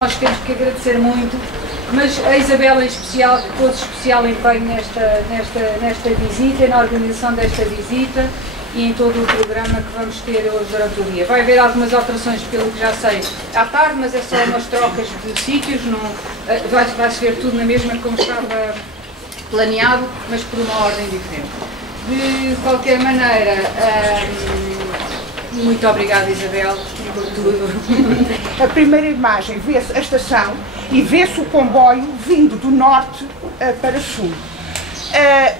Nós temos que agradecer muito, mas a Isabela em especial, que pôs especial empenho nesta visita e na organização desta visita e em todo o programa que vamos ter hoje durante o dia. Vai haver algumas alterações, pelo que já sei, à tarde, mas é só umas trocas de sítios, vai-se ver tudo na mesma como estava planeado, mas por uma ordem diferente. De qualquer maneira, muito obrigada, Isabel, por tudo. A primeira imagem vê-se a estação e vê-se o comboio vindo do norte para sul,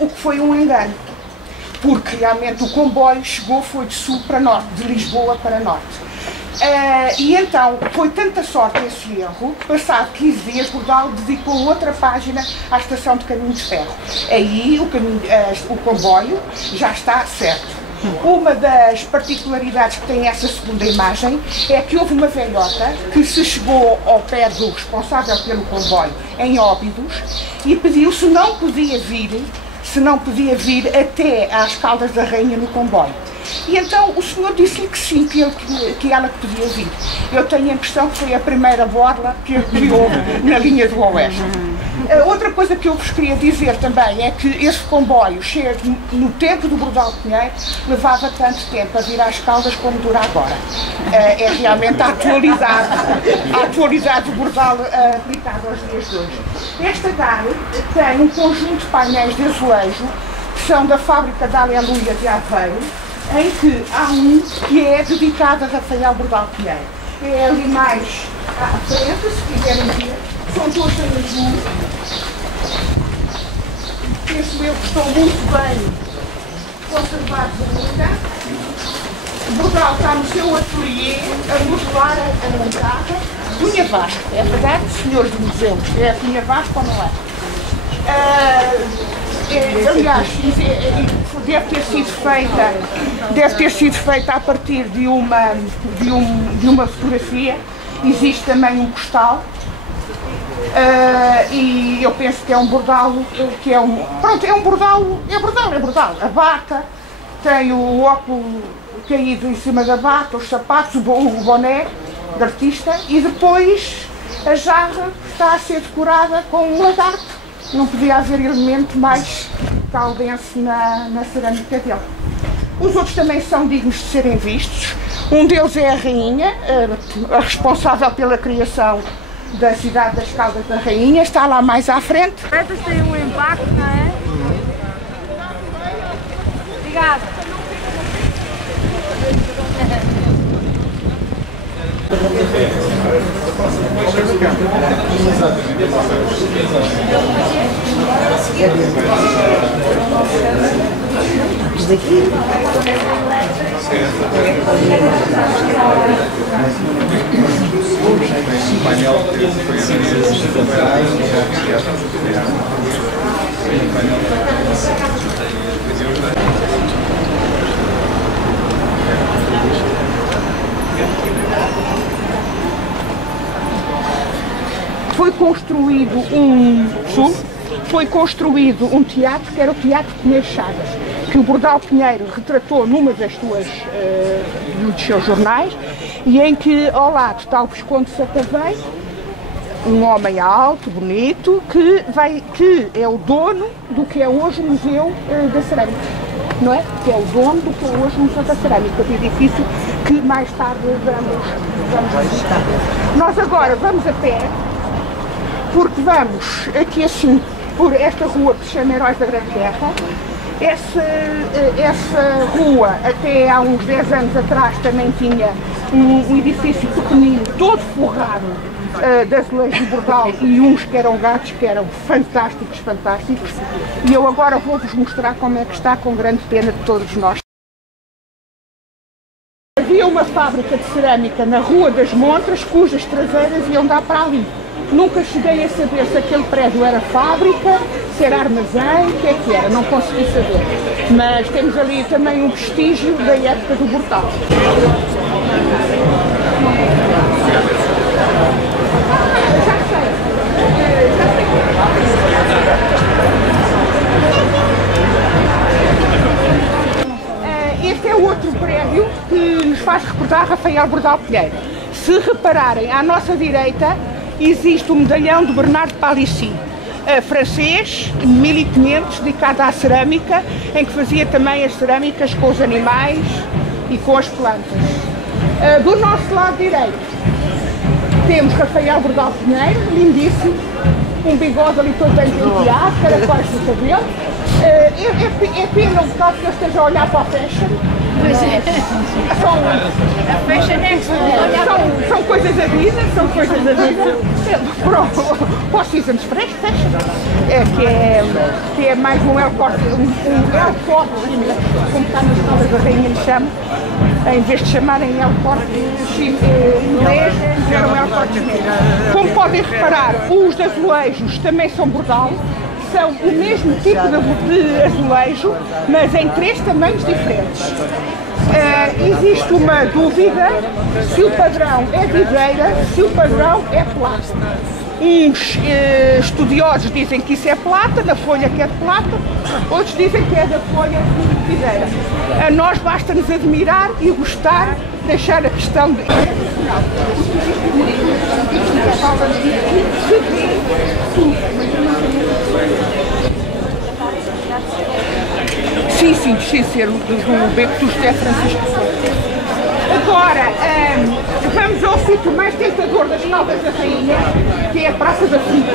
o que foi um engano, porque realmente o comboio foi de sul para norte, de Lisboa para norte. E então foi tanta sorte esse erro, passado 15 dias, Bordal dedicou outra página à estação de caminho de ferro. Aí o comboio já está certo. Uma das particularidades que tem essa segunda imagem é que houve uma velhota que se chegou ao pé do responsável pelo comboio em Óbidos e pediu se não podia vir até às Caldas da Rainha no comboio. E então o senhor disse-lhe que sim, que ela podia vir. Eu tenho a impressão que foi a primeira borla que houve na linha do Oeste. Outra coisa que eu vos queria dizer também é que esse comboio, no tempo do Bordal Pinheiro, levava tanto tempo a vir às Caldas como dura agora. É realmente a atualidade do Bordal aplicado aos dias de hoje. Esta GAR tem um conjunto de painéis de azulejo que são da fábrica da Aleluia de Aveiro, em que há um que é dedicado a Rafael Bordal Pinheiro. É ali mais à frente, se quiserem ver, são todos em azul. Penso eu que estão muito bem conservados ainda. Bordal está no seu ateliê a modelar a montada. Cunha Vasco, é verdade, senhores do museu? É a Cunha Vasco ou não é? Aliás, deve ter sido feita a partir de uma fotografia. Existe também um postal. E eu penso que é um bordal, é bordal. A bata, tem o óculo caído em cima da bata, os sapatos, o boné de artista, e depois a jarra está a ser decorada com um lagarto. Não podia haver elemento mais caldense na cerâmica dele. Os outros também são dignos de serem vistos. Um deles é a rainha, a responsável pela criação da cidade das Caldas da Rainha, está lá mais à frente. Estas têm um impacto, não é? Obrigada. Isto daqui. Foi construído um teatro, que era o Teatro Pinheiro Chagas, que o Bordal Pinheiro retratou num dos seus jornais, e em que ao lado está o Visconde de Sacavém, um homem alto, bonito, que é o dono do que é hoje o Museu da Cerâmica, não é? Que é o dono do que é hoje o Museu da Cerâmica, o edifício que mais tarde vamos visitar. Nós agora vamos a pé, porque vamos aqui assim, por esta rua que se chama Heróis da Grande Guerra. Essa rua, até há uns 10 anos atrás, também tinha um edifício pequenino, todo forrado de azulejos de Bordal, e uns que eram gatos, que eram fantásticos. E eu agora vou-vos mostrar como é que está, com grande pena de todos nós. Havia uma fábrica de cerâmica na Rua das Montras, cujas traseiras iam dar para ali. Nunca cheguei a saber se aquele prédio era fábrica, se era armazém, o que era, não consegui saber. Mas temos ali também um vestígio da época do Bordal. Este é outro prédio que nos faz recordar Rafael Bordal Pinheiro. Se repararem, à nossa direita existe o medalhão de Bernardo Palissy, francês, 1500, dedicado à cerâmica, em que fazia também as cerâmicas com os animais e com as plantas. Do nosso lado direito temos Rafael Bordal Pinheiro, lindíssimo, um bigode ali todo bem penteado, caracóis no cabelo. É pena um bocado que eu esteja a olhar para a fashion. Pois é. A fashion é São coisas da vida, são coisas da vida. Para os Seasons Fresh Fashion, que é mais um El Corte, como está nas escolas da Rainha lhe chamam, em vez de chamarem El Corte inglês, fizeram El Corte chinês. Como podem reparar, os azulejos também são bordal. São o mesmo tipo de azulejo, mas em 3 tamanhos diferentes. Existe uma dúvida se o padrão é videira, se o padrão é plástico. Uns estudiosos dizem que isso é plata, da folha que é de plata, outros dizem que é da folha de videira. A nós basta-nos admirar e gostar, deixar a questão de... Sim, ser do Beco do José Francisco. Agora, vamos ao sítio mais tentador das Caldas da Rainha, que é a Praça da Fruta.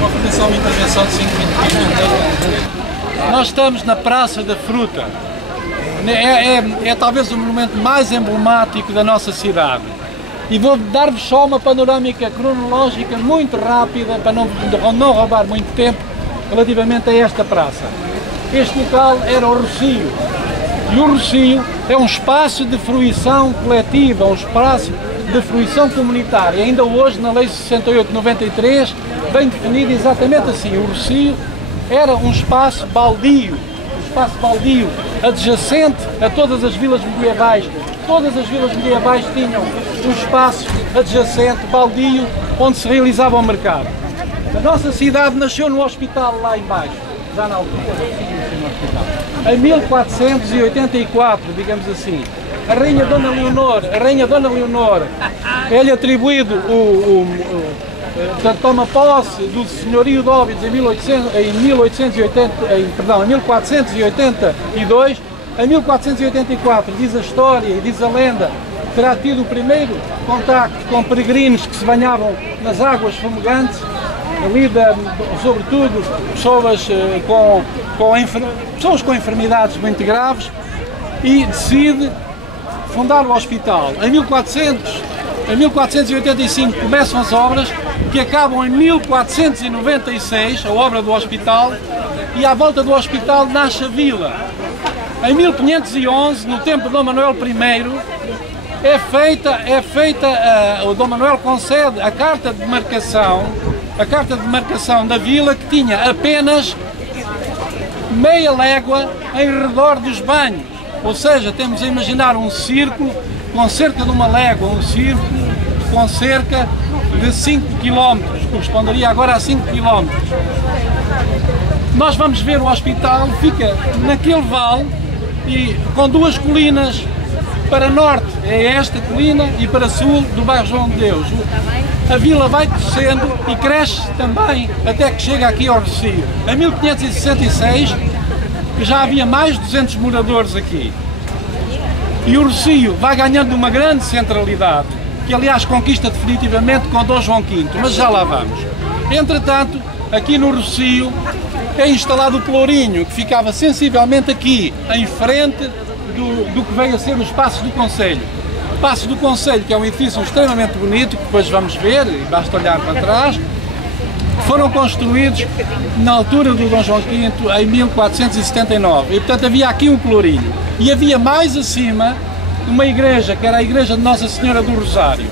Vou começar uma intervenção de 5 minutos. Nós estamos na Praça da Fruta. É talvez o monumento mais emblemático da nossa cidade. E vou dar-vos só uma panorâmica cronológica muito rápida, para não roubar muito tempo, relativamente a esta praça. Este local era o Rocio. E o Rocio é um espaço de fruição coletiva, um espaço de fruição comunitária. E ainda hoje, na Lei 68/93, bem definido exatamente assim. O Rocio era um espaço baldio, adjacente a todas as vilas medievais. Todas as vilas medievais tinham um espaço adjacente, baldio, onde se realizava o mercado. A nossa cidade nasceu no hospital lá embaixo, já na altura, no hospital. Em 1484, digamos assim, a Rainha Dona Leonor, é-lhe atribuído toma posse do senhorio de Óbidos em 1482. Em 1484, diz a história e diz a lenda, terá tido o primeiro contacto com peregrinos que se banhavam nas águas fumegantes, ali sobretudo pessoas com enfermidades muito graves, e decide fundar o hospital. Em 1485 começam as obras, que acabam em 1496, a obra do hospital, e à volta do hospital nasce a vila. Em 1511, no tempo de Dom Manuel I, o Dom Manuel concede a carta de demarcação da vila, que tinha apenas meia légua em redor dos banhos. Ou seja, temos a imaginar um círculo com cerca de uma légua, um círculo com cerca de 5 km, corresponderia agora a 5 km. Nós vamos ver o hospital, fica naquele vale, e com 2 colinas, para norte é esta colina e para sul do bairro João de Deus. A vila vai crescendo e cresce também até que chega aqui ao Rocio. Em 1566 já havia mais de 200 moradores aqui. E o Rocio vai ganhando uma grande centralidade, que aliás conquista definitivamente com Dom João V, mas já lá vamos. Entretanto, aqui no Rocio é instalado o Pelourinho, que ficava sensivelmente aqui, em frente do que veio a ser os Passos do Conselho. Passos do Conselho, que é um edifício extremamente bonito, que depois vamos ver, e basta olhar para trás. que foram construídos na altura do Dom João V, em 1479. E, portanto, havia aqui um pelourinho. E havia mais acima uma igreja, que era a igreja de Nossa Senhora do Rosário.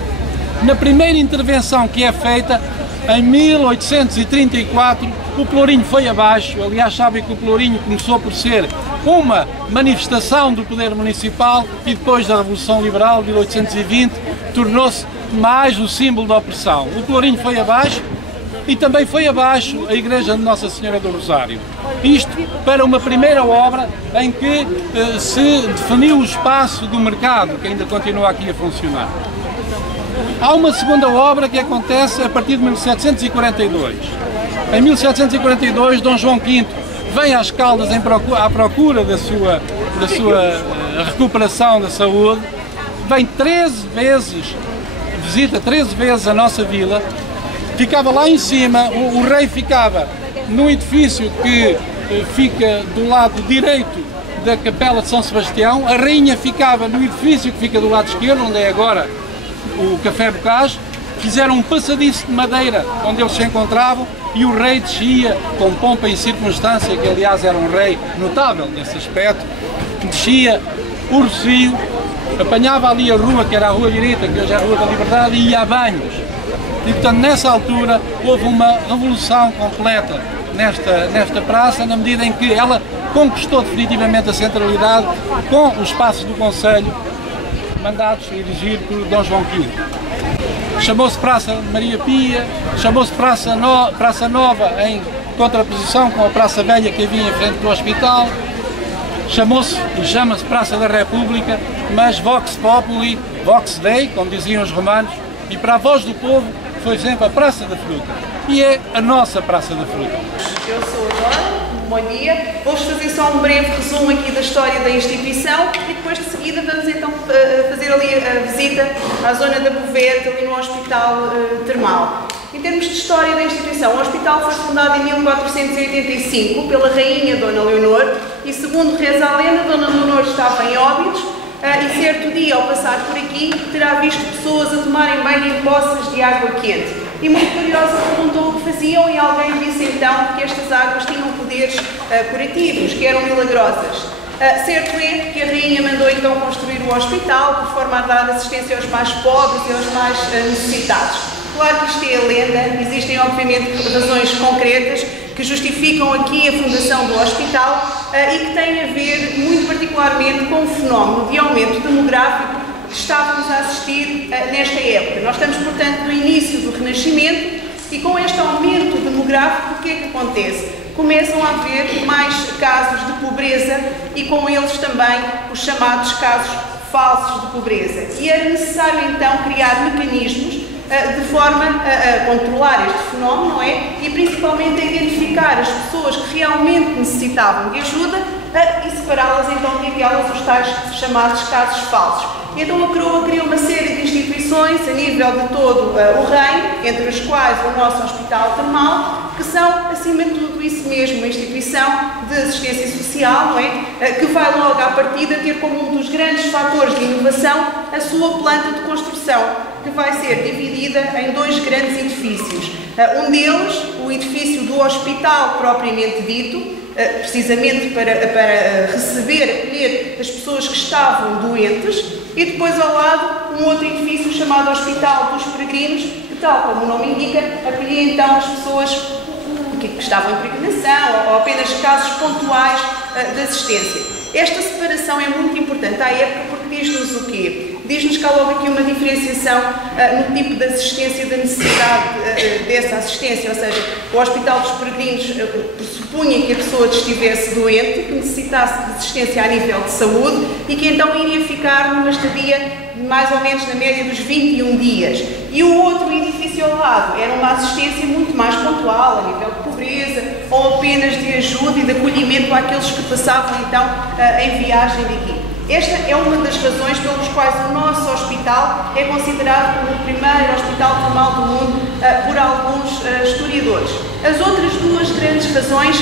Na primeira intervenção que é feita, em 1834, o pelourinho foi abaixo. Aliás, sabem que o pelourinho começou por ser uma manifestação do poder municipal e depois da Revolução Liberal de 1820 tornou-se mais o símbolo da opressão. O pelourinho foi abaixo e também foi abaixo a igreja de Nossa Senhora do Rosário. Isto para uma primeira obra em que se definiu o espaço do mercado, que ainda continua aqui a funcionar. Há uma segunda obra que acontece a partir de 1742. Em 1742, Dom João V vem às Caldas à procura da sua recuperação da saúde, vem 13 vezes, visita 13 vezes a nossa vila, ficava lá em cima, o rei ficava num edifício que fica do lado direito da Capela de São Sebastião, a rainha ficava no edifício que fica do lado esquerdo, onde é agora o Café Bocage. Fizeram um passadiço de madeira onde eles se encontravam e o rei descia com pompa e circunstância, que aliás era um rei notável nesse aspecto, descia o Rocio, apanhava ali a rua, que era a Rua Direita, que hoje é a Rua da Liberdade, e ia a banhos. E portanto nessa altura houve uma revolução completa nesta praça, na medida em que ela conquistou definitivamente a centralidade com os espaços do Conselho, mandados a erigir por Dom João V. Chamou-se Praça Maria Pia, chamou-se Praça Nova em contraposição com a Praça Velha que havia em frente do hospital, chamou-se e chama-se Praça da República, mas Vox Populi, Vox Dei, como diziam os romanos, e para a voz do povo foi sempre a Praça da Fruta, e é a nossa Praça da Fruta. Eu sou a Dora, bom dia. Vou-vos fazer só um breve resumo aqui da história da instituição e depois de seguida vamos então fazer ali a visita à zona da Bovete, ali no Hospital Termal. Em termos de história da instituição, o hospital foi fundado em 1485 pela Rainha Dona Leonor e, segundo reza a lenda, Dona Leonor estava em Óbidos e certo dia, ao passar por aqui, terá visto pessoas a tomarem banho em poças de água quente. E muito curiosa perguntou o que faziam e alguém disse então que estas águas tinham poderes curativos, que eram milagrosas. Certo é que a rainha mandou então construir o hospital por forma a dar assistência aos mais pobres e aos mais necessitados. Claro que isto é a lenda, existem obviamente razões concretas que justificam aqui a fundação do hospital e que têm a ver muito particularmente com o fenómeno de aumento demográfico que estávamos a assistir nesta época. Nós estamos, portanto, no início do Renascimento e com este aumento demográfico, o que é que acontece? Começam a haver mais casos de pobreza e com eles também os chamados casos falsos de pobreza. E era necessário, então, criar mecanismos de forma a controlar este fenómeno, não é? E principalmente a identificar as pessoas que realmente necessitavam de ajuda e separá-las então daquelas, os tais chamados casos falsos. E então a Coroa criou uma série de instituições a nível de todo o reino, entre as quais o nosso Hospital Termal, que são, acima de tudo, isso mesmo, uma instituição de assistência social, não é? Que vai logo à partida ter como um dos grandes fatores de inovação a sua planta de construção, que vai ser dividida em dois grandes edifícios. Um deles, o edifício do hospital propriamente dito, precisamente para receber, acolher as pessoas que estavam doentes, e depois ao lado um outro edifício chamado Hospital dos Peregrinos, que tal como o nome indica, acolhia então as pessoas que estavam em peregrinação ou apenas casos pontuais de assistência. Esta separação é muito importante à época porque diz-nos o quê? Diz-nos que há logo aqui uma diferenciação no tipo de assistência, da necessidade dessa assistência, ou seja, o Hospital dos Peregrinos pressupunha que a pessoa estivesse doente, que necessitasse de assistência a nível de saúde e que então iria ficar numa estadia mais ou menos na média dos 21 dias. E o outro edifício ao lado era uma assistência muito mais pontual, a nível de pobreza, ou apenas de ajuda e de acolhimento àqueles que passavam então em viagem daqui. Esta é uma das razões pelas quais o nosso hospital é considerado como o primeiro hospital termal do mundo por alguns historiadores. As outras duas grandes razões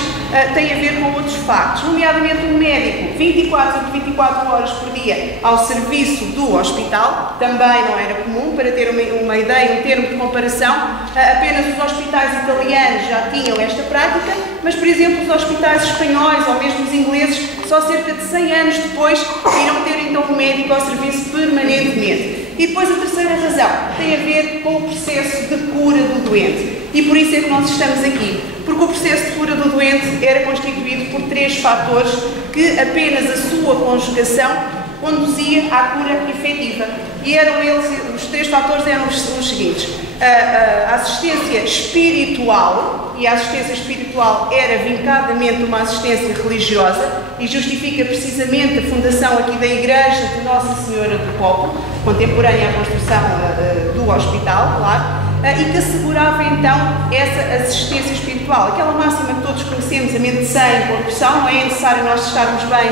tem a ver com outros factos, nomeadamente um médico 24 horas por dia ao serviço do hospital, também não era comum. Para ter uma ideia, um termo de comparação, apenas os hospitais italianos já tinham esta prática, mas, por exemplo, os hospitais espanhóis ou mesmo os ingleses, só cerca de 100 anos depois, irão ter então um médico ao serviço permanentemente. E depois a terceira razão tem a ver com o processo de cura do doente. E por isso é que nós estamos aqui. Porque o processo de cura do doente era constituído por 3 fatores que apenas a sua conjugação conduzia à cura efetiva. E eram eles, os 3 fatores eram os seguintes: a assistência espiritual, e a assistência espiritual era vincadamente uma assistência religiosa, e justifica precisamente a fundação aqui da Igreja de Nossa Senhora do Popolo, contemporânea à construção do hospital, claro, e que assegurava então essa assistência espiritual. Aquela máxima que todos conhecemos, a mente sã em corpo são, não é necessário nós estarmos bem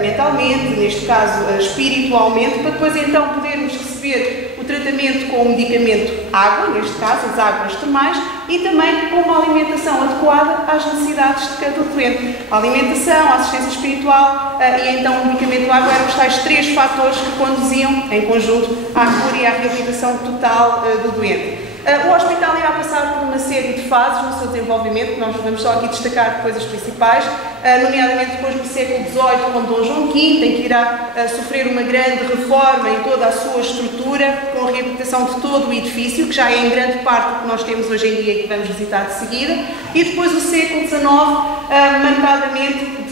mentalmente, neste caso espiritualmente, para depois então podermos receber o tratamento com o medicamento água, neste caso as águas termais, e também com uma alimentação adequada às necessidades de cada doente. A alimentação, a assistência espiritual e então o medicamento água eram os tais 3 fatores que conduziam em conjunto à cura e à reabilitação total do doente. O hospital irá passar por uma série de fases no seu desenvolvimento. Nós vamos só aqui destacar depois as principais, nomeadamente depois do século XVIII, com Dom João V, em que irá sofrer uma grande reforma em toda a sua estrutura, com a reabilitação de todo o edifício, que já é em grande parte o que nós temos hoje em dia e que vamos visitar de seguida, e depois o século XIX, marcadamente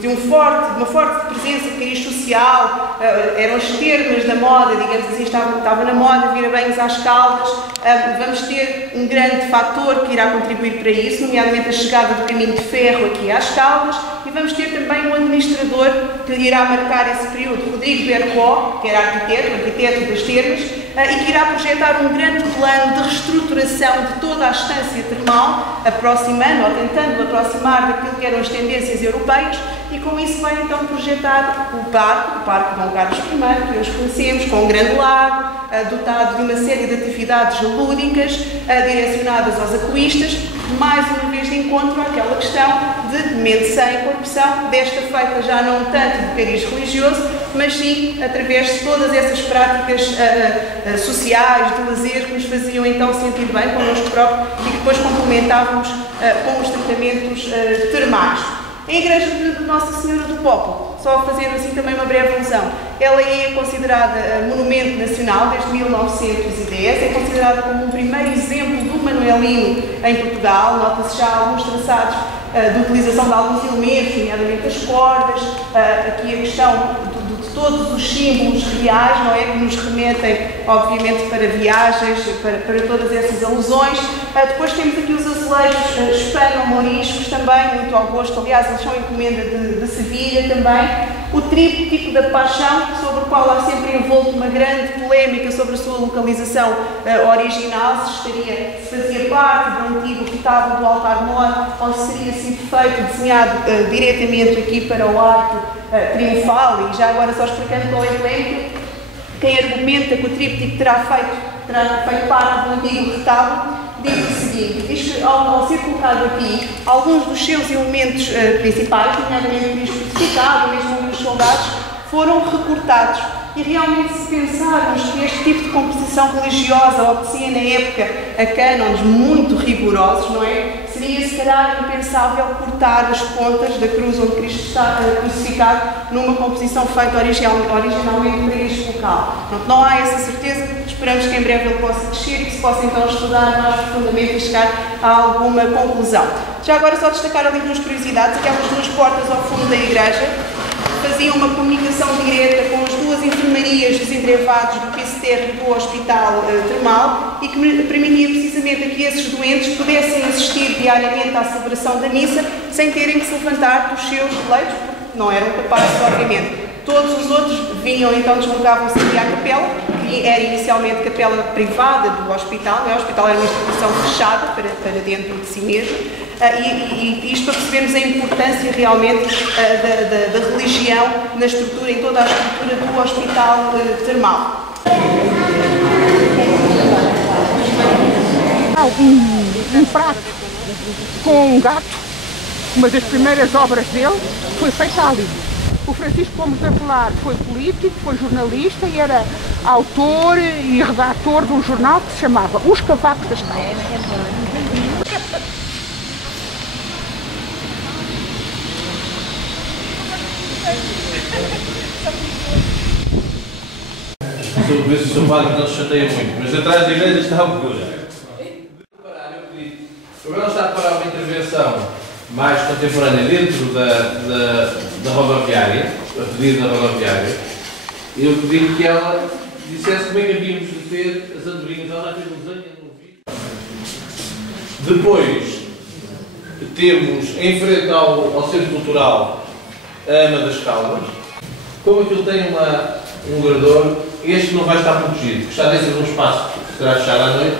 de uma forte presença de cariz social, eram as termas da moda, digamos assim, estava na moda vir a banhos às Caldas. Vamos ter um grande fator que irá contribuir para isso, nomeadamente a chegada do caminho de ferro aqui às Caldas, e vamos ter também um administrador que irá marcar esse período, Rodrigo Bercó, que era arquiteto das termas, e que irá projetar um grande plano de reestruturação de toda a estância termal, aproximando ou tentando aproximar daquilo que eram as tendências europeias, e com isso vai então projetar o Parque Dom Carlos I, que hoje conhecemos, com um grande lago, dotado de uma série de atividades lúdicas direcionadas aos aquaristas, mais uma vez de encontro àquela questão de mente sã e corpo são, desta feita já não tanto de cariz religioso, mas sim através de todas essas práticas sociais, de lazer, que nos faziam então sentir bem connosco próprio e que depois complementávamos com os tratamentos termais. A Igreja de Nossa Senhora do Popolo, só fazendo assim também uma breve alusão, ela é considerada monumento nacional desde 1910, é considerada como um primeiro exemplo do manuelino em Portugal. Nota-se já alguns traçados de utilização de alguns elementos, nomeadamente as cordas, aqui a questão de todos os símbolos reais, não é, que nos remetem, obviamente, para viagens, para todas essas alusões. Depois temos aqui os azulejos hispano-moriscos também, muito ao gosto, aliás, eles são encomenda de Sevilha também. O tríptico da Paixão, sobre o qual há sempre envolto uma grande polémica sobre a sua localização original, se fazia parte do antigo retábulo do altar-mor, ou se seria sido feito, desenhado diretamente aqui para o arco triunfal. E já agora só explicando qual é a polémica, quem argumenta que o tríptico terá feito parte do antigo retábulo, diz o seguinte: diz que ao ser colocado aqui, alguns dos seus elementos principais, nomeadamente o Cristo crucificado, mesmo os soldados, foram recortados. E realmente, se pensarmos que este tipo de composição religiosa obedecia na época a cânones muito rigorosos, não é? Seria, se calhar, impensável cortar as pontas da cruz onde Cristo está crucificado numa composição feita originalmente para este local. Não há essa certeza. Esperamos que em breve ele possa descer e que se possa então estudar mais profundamente e chegar a alguma conclusão. Já agora, só destacar ali duas curiosidades: aquelas duas portas ao fundo da igreja faziam uma comunicação direta com as duas enfermarias dos entrevados do piso térreo do hospital termal, e que permitia precisamente a que esses doentes pudessem assistir diariamente à celebração da missa sem terem que se levantar dos seus leitos, porque não eram capazes, obviamente. Todos os outros vinham, então deslocavam-se aqui à capela, que era inicialmente capela privada do hospital. O hospital era uma instituição fechada para dentro de si mesmo, e isto para percebermos a importância realmente da religião na estrutura, em toda a estrutura do hospital termal. Um prato com um gato Uma das primeiras obras dele foi feita ali. O Francisco Gomes de Avelar foi político, foi jornalista e era autor e redator de um jornal que se chamava Os Cavacos das Calças. Por isso o seu padre não se chateia muito, mas atrás da igreja está uma coisa. Agora está a parar uma intervenção mais contemporânea dentro da rodoviária, a pedido da rodoviária. Eu pedi que ela dissesse como é que havíamos de ter as andorinhas. Ela já fez um desenho no vídeo. Depois temos em frente ao Centro Cultural a Ama das Caldas. Como aquilo tem um guardadouro, este não vai estar protegido, porque está dentro de um espaço que será fechado à noite.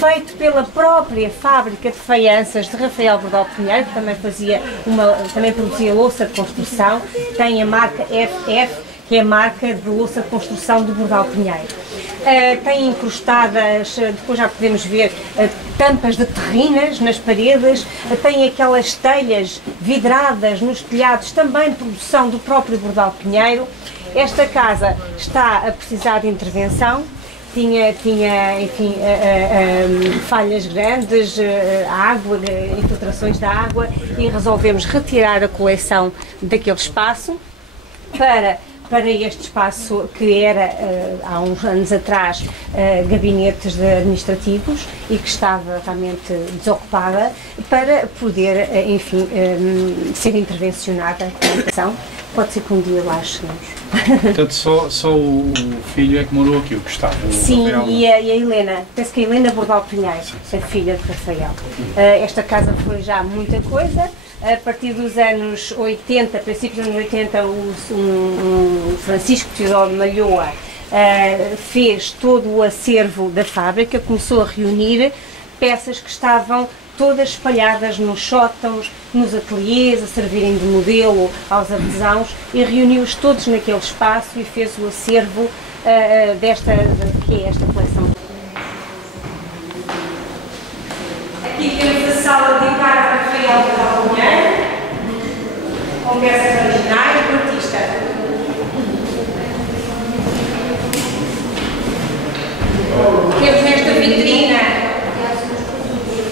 Feito pela própria fábrica de faianças de Rafael Bordal Pinheiro, que também produzia louça de construção, tem a marca FF, que é a marca de louça de construção de Bordal Pinheiro. Tem incrustadas, depois já podemos ver, tampas de terrinas nas paredes, tem aquelas telhas vidradas nos telhados, também de produção do próprio Bordal Pinheiro. Esta casa está a precisar de intervenção. Tinha enfim, falhas grandes, água, infiltrações da água, e resolvemos retirar a coleção daquele espaço para este espaço que era, há uns anos atrás, gabinetes administrativos e que estava realmente desocupada, para poder, enfim, ser intervencionada com a habitação. Pode ser que um dia lá cheguemos. Portanto, só o filho é que morou aqui, o Gustavo. Sim, e a Helena, penso que a Helena Bordal Pinheiro, a filha de Rafael. Esta casa foi já muita coisa. A partir dos anos 80, princípios dos anos 80, o Francisco Teodoro de Malhoa fez todo o acervo da fábrica, começou a reunir peças que estavam todas espalhadas nos sótãos, nos ateliês, a servirem de modelo aos artesãos, e reuniu-os todos naquele espaço e fez o acervo que é esta coleção. Aqui temos a sala dedicada a Rafael Bordal Pinheiro, com peças originais do artista. Temos nesta vitrina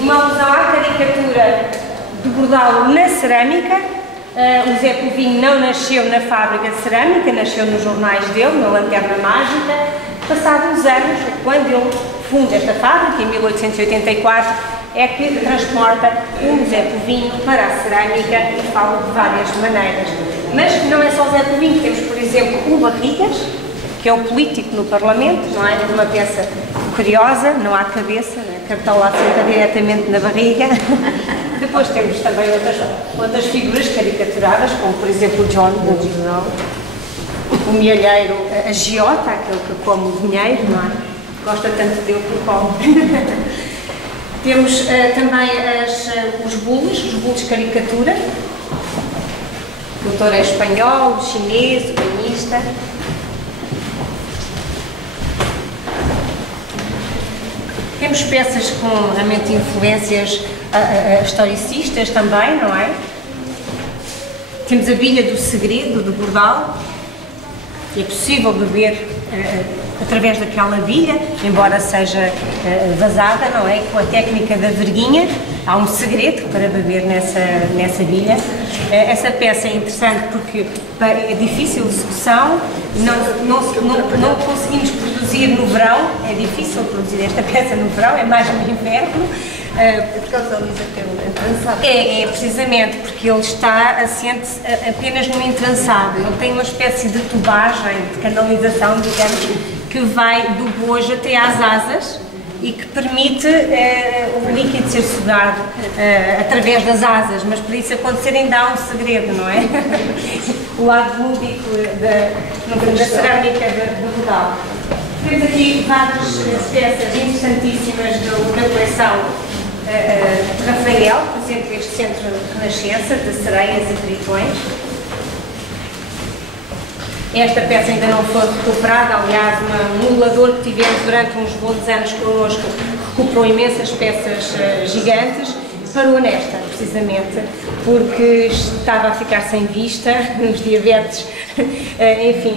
uma alusão à caricatura de Bordal na cerâmica. O Zé Povinho não nasceu na fábrica de cerâmica, nasceu nos jornais dele, na Lanterna Mágica. Passados uns anos, quando ele funda esta fábrica, em 1884, é que transporta o Zé Povinho para a cerâmica, e fala de várias maneiras. Mas não é só o Zé Povinho, temos, por exemplo, o Barrigas, que é o político no Parlamento, não é? Uma peça curiosa, não há cabeça, a cartola assenta diretamente na barriga. Depois temos também outras figuras caricaturadas, como por exemplo o John do jornal, o mielheiro, a giota, aquele que come o dinheiro, não é? Gosta tanto dele que come. Temos também os bulos caricatura. O autor é espanhol, chinês, banhista. Temos peças com realmente influências historicistas também, não é? Temos a bilha do segredo de Bordal, que é possível beber através daquela bilha, embora seja vazada, não é? Com a técnica da verguinha, há um segredo para beber nessa bilha. Essa peça é interessante porque é difícil de execução, não conseguimos produzir no verão, é difícil produzir esta peça no verão, é mais no inverno. Por causa da luz entrançada. É precisamente porque ele está assente apenas no entrançado. Ele tem uma espécie de tubagem, de canalização, digamos, que vai do bojo até às asas e que permite o líquido ser sugado através das asas, mas para isso acontecer ainda há um segredo, não é? O lado lúdico da cerâmica de Bordal. Temos aqui várias peças interessantíssimas da coleção de Rafael, presidente deste Centro de Renascença, de Sereias e Tritões. Esta peça ainda não foi recuperada, aliás, um modelador que tivemos durante uns bons anos connosco recuperou imensas peças gigantes, parou nesta, precisamente, porque estava a ficar sem vista, os diabetes, enfim,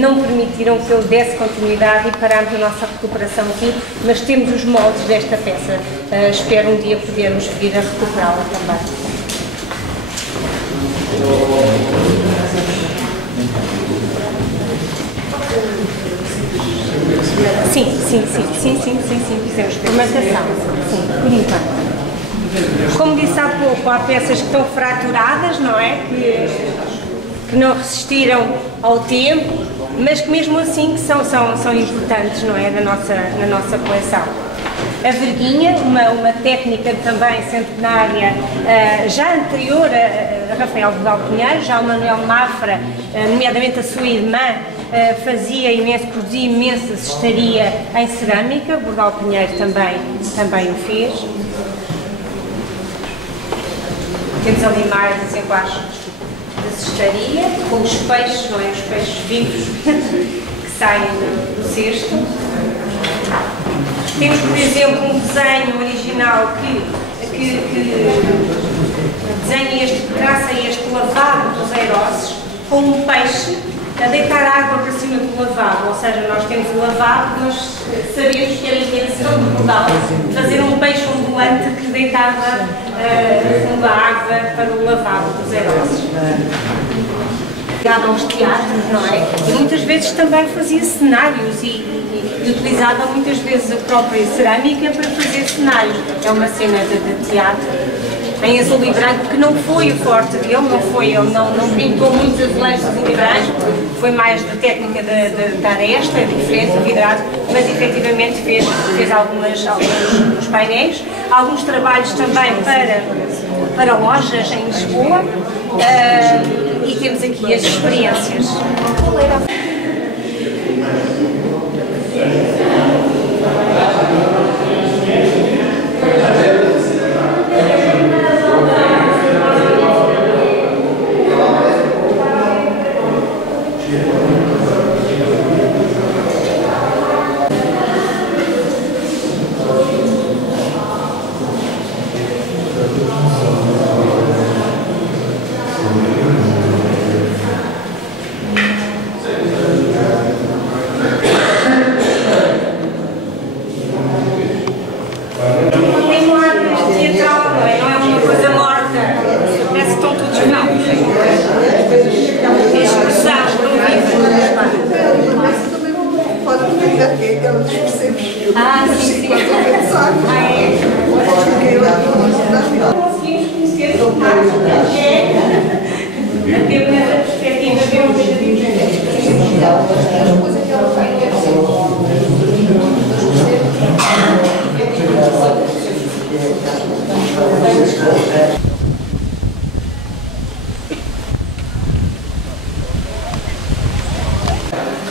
não permitiram que ele desse continuidade e parámos a nossa recuperação aqui, mas temos os moldes desta peça, espero um dia podermos vir a recuperá-la também. Sim, fizemos formatação, sim, por enquanto. Como disse há pouco, há peças que estão fraturadas, não é? Que não resistiram ao tempo, mas que mesmo assim que são importantes, não é? Na nossa coleção. A verguinha, uma técnica também centenária, já anterior a Rafael Bordal Pinheiro, já o Manuel Mafra, nomeadamente a sua irmã, produzia imensa cestaria em cerâmica, Bordal Pinheiro também o fez. Temos ali mais exemplares da cestaria, com os peixes, não é? Os peixes vivos que saem do cesto. Temos, por exemplo, um desenho original que desenha que traça este lavado dos eiroses com um peixe a deitar água para cima do lavabo, ou seja, nós temos o lavabo, nós sabemos que era a intenção do Bordal fazer um peixe ondulante que deitava a água para o lavabo dos eiroses. Ligado aos teatros, não é? E muitas vezes também fazia cenários e utilizava muitas vezes a própria cerâmica para fazer cenários. É uma cena de teatro em azul e branco, que não foi o forte dele, ele não pintou muitos azulejos azul e branco, foi mais da técnica da aresta, diferente do vidrado, mas efetivamente fez alguns painéis, alguns trabalhos também para lojas em Lisboa, e temos aqui as experiências.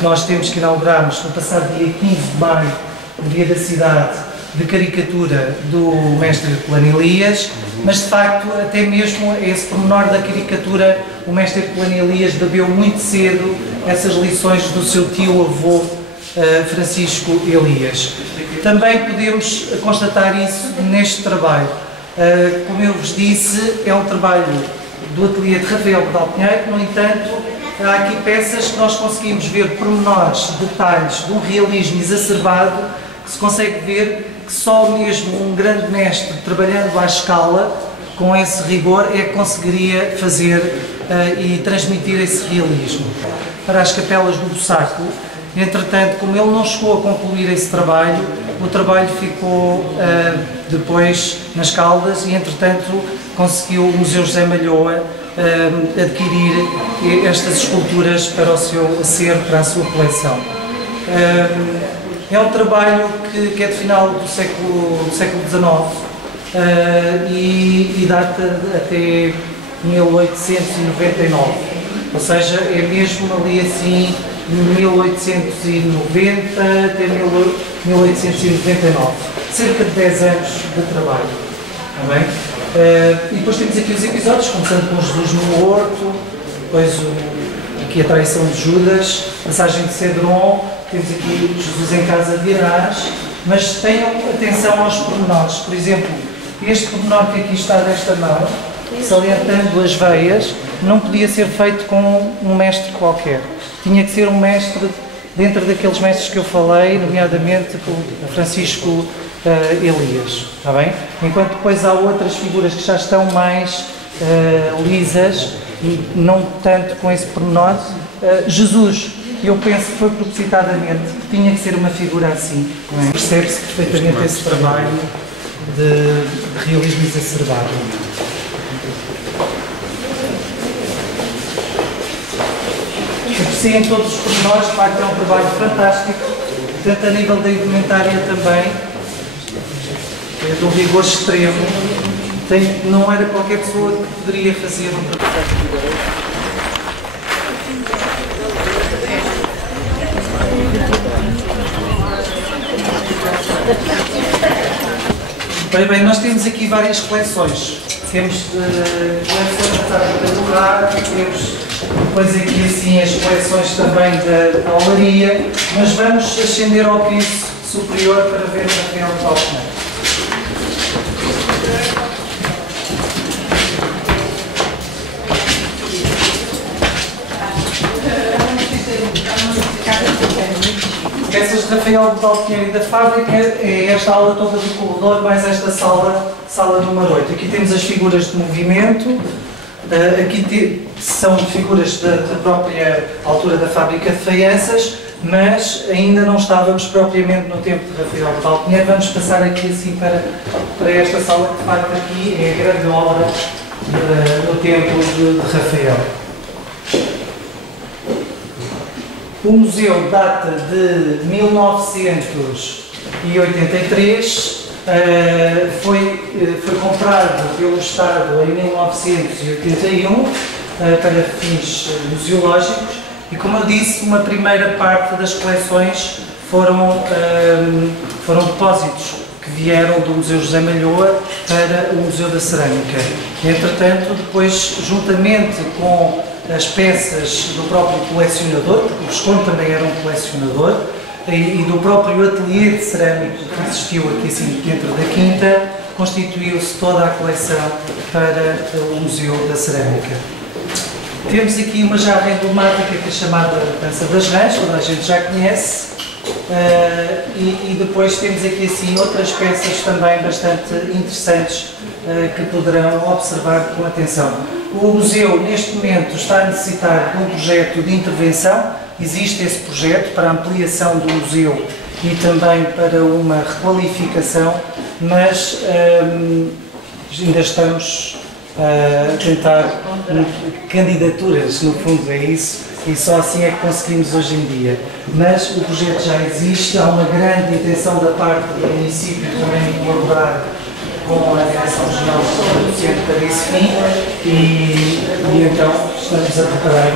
Nós temos que inaugurarmos no passado dia 15 de maio, o Dia da Cidade, de caricatura do mestre Herculano Elias, mas de facto até mesmo esse pormenor da caricatura o mestre Herculano Elias bebeu muito cedo essas lições do seu tio-avô Francisco Elias. Também podemos constatar isso neste trabalho. Como eu vos disse, é um trabalho do ateliê de Rafael Bordal Pinheiro, no entanto, há aqui peças que nós conseguimos ver pormenores, detalhes de um realismo exacerbado, que se consegue ver que só mesmo um grande mestre, trabalhando à escala, com esse rigor, é que conseguiria fazer e transmitir esse realismo. Para as capelas do Bussaco, entretanto, como ele não chegou a concluir esse trabalho, o trabalho ficou depois nas Caldas e, entretanto, conseguiu o Museu José Malhoa adquirir estas esculturas para o seu acervo, para a sua coleção. É um trabalho que é de final do século XIX e data até 1899, ou seja, é mesmo ali assim 1890 até 1899. Cerca de 10 anos de trabalho. Está bem? E depois temos aqui os episódios, começando com Jesus no horto, depois aqui a traição de Judas, passagem de Cedron, temos aqui Jesus em casa de Arás, mas tenham atenção aos pormenores. Por exemplo, este pormenor que aqui está desta mão, salientando as veias, não podia ser feito com um mestre qualquer. Tinha que ser um mestre dentro daqueles mestres que eu falei, nomeadamente o Francisco Elias, está bem? Enquanto depois há outras figuras que já estão mais lisas, não tanto com esse pormenor. Jesus, eu penso que foi propositadamente, tinha que ser uma figura assim, não é? Percebe-se perfeitamente esse trabalho de realismo exacerbado. Apreciem todos os pormenores, de facto é um trabalho fantástico, tanto a nível da indumentária também, é de um rigor extremo. Não era qualquer pessoa que poderia fazer um trabalho. Bem, nós temos aqui várias coleções. Temos coleções da fábrica do Lar, temos depois aqui assim as coleções também da Alaria, mas vamos ascender ao piso superior para ver o Rafael de Balpinheiro. Peças de Rafael de Balpinheiro e da fábrica é esta aula toda do corredor, mais esta sala número 8. Aqui temos as figuras de movimento, aqui são figuras da própria altura da fábrica de faianças, mas ainda não estávamos propriamente no tempo de Rafael de Balpinheiro. Vamos passar aqui assim para esta sala, que de facto aqui é a grande obra no tempo de Rafael. O museu data de 1983, foi comprado pelo Estado em 1981 para fins museológicos e, como eu disse, uma primeira parte das coleções foram depósitos que vieram do Museu José Malhoa para o Museu da Cerâmica. Entretanto, depois, juntamente com as peças do próprio colecionador, porque o Visconde também era um colecionador, e do próprio ateliê de cerâmica que existiu aqui assim dentro da Quinta, constituiu-se toda a coleção para o Museu da Cerâmica. Temos aqui uma jarra emblemática que é chamada Dança das Rãs, toda a gente já conhece, e depois temos aqui assim outras peças também bastante interessantes que poderão observar com atenção. O museu, neste momento, está a necessitar de um projeto de intervenção. Existe esse projeto para a ampliação do museu e também para uma requalificação, mas ainda estamos a tentar candidaturas, no fundo é isso, e só assim é que conseguimos hoje em dia. Mas o projeto já existe, há uma grande intenção da parte do município também em colaborar com a Direção-Geral do Centro para esse fim e então estamos a preparar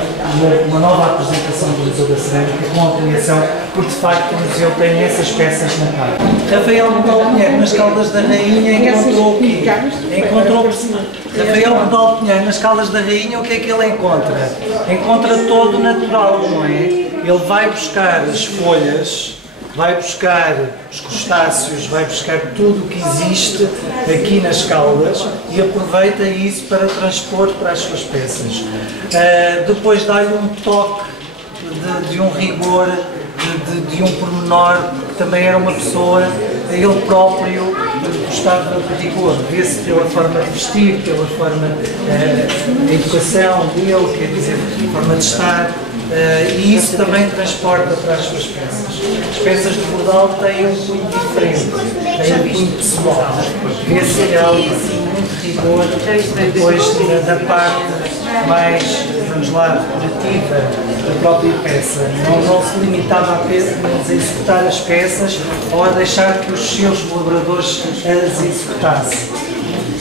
uma nova apresentação do Museu da Cerâmica com ampliação, porque de facto o museu tem essas peças na parte. Rafael de Balpinheiro nas Caldas da Rainha encontrou o quê? Rafael de Balpinheiro nas Caldas da Rainha, o que é que ele encontra? Encontra todo o natural, não é? Ele vai buscar as folhas, vai buscar os crustáceos, vai buscar tudo o que existe aqui nas Caldas e aproveita isso para transpor para as suas peças. Depois dá-lhe um toque de um rigor, de um pormenor, que também era uma pessoa, ele próprio gostava de rigor, vê-se pela forma de vestir, pela forma de educação dele, quer dizer, pela forma de estar. E isso também transporta para as suas peças. As peças de Bordal têm um cunho diferente, têm um cunho pessoal. Vê-se algo assim, muito rigor, depois da parte mais, vamos lá, decorativa da própria peça. Não se limitava apenas a executar as peças ou a deixar que os seus colaboradores as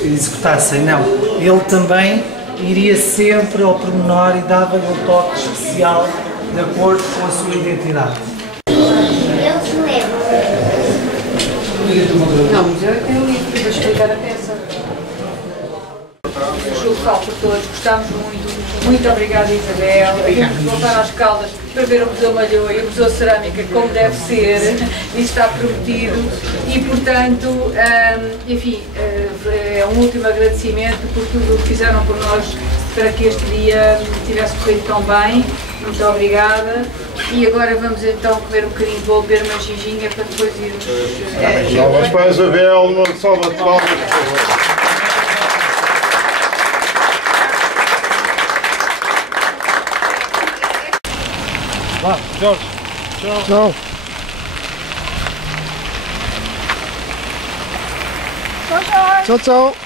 executassem. Não. Ele também iria sempre ao pormenor e dava-lhe um toque especial de acordo com a sua identidade. Eles levam. Não, mas eu tenho um livro para explicar a peça. O jogo fala por todos, gostámos muito. Muito obrigada, Isabel. Vamos voltar às Caldas para ver o Museu Malhoa e o Museu Cerâmica como deve ser. Isso está prometido. E, portanto, enfim, é um último agradecimento por tudo o que fizeram por nós para que este dia tivesse corrido tão bem. Muito obrigada. E agora vamos então comer um bocadinho de bolo, beber uma ginginha para depois irmos. Salvas para a Isabel, uma salva de palmas, por favor. Vá, Jorge. Tchau. Tchau, tchau.